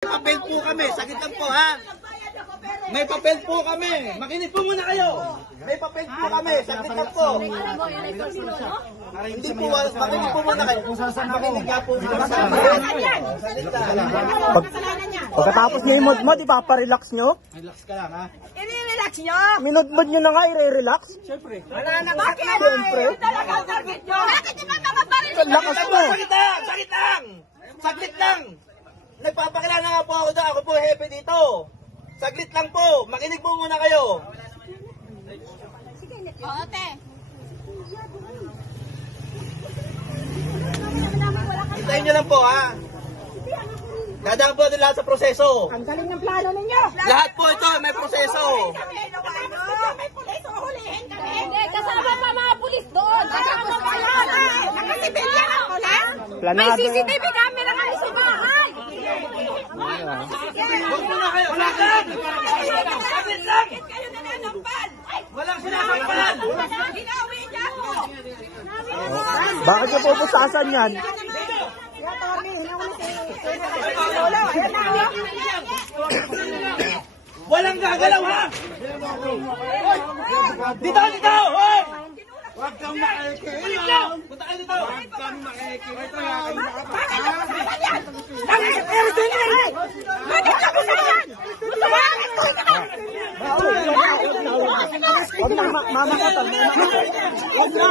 May papel po kami. Sakit lang po, ha? May papel po kami. Makinig po muna kayo. May papel po kami. Sakit lang po. Hindi po, makinig po muna kayo. Makinig nga po. Pagkatapos nyo yung mod-mod, ipaparelax nyo? Relax ka lang, ha? I-relax nyo. Minod-mod nyo na nga, i-relax? Siyempre. Bakit? Siyempre. Yung talagang target nyo. Bakit yung mga baril? Lakas mo! Sakit lang! Sakit lang! Saglit lang! Nagpapakilala nga po ako doon. Ako po hepe dito. Saglit lang po. Makinig po muna kayo. Oo, te. Hintayin nyo lang po, ha? Dadaan po din lahat sa proseso. Ang galing ng plano ninyo. Lahat po ito, may proseso. May pulis o hulihin kami. Hindi, kasama pa mga pulis doon. Kasama pa yan. Nakasibilyan ang pulis. May CCTV camera kami sa bahay. Huwag muna kayo. Wala ka! Saglit lang! Kayo nananampal. Walang sinasampal! Ginawi niya ako. Bakit nyo pupusasan yan? Walang gagalaw, ha? Dito, dito! Hoy! Huwag kang makikinig! Punta kayo dito! Huwag kang makikinig! Huwag na, mamakatan. Huwag na.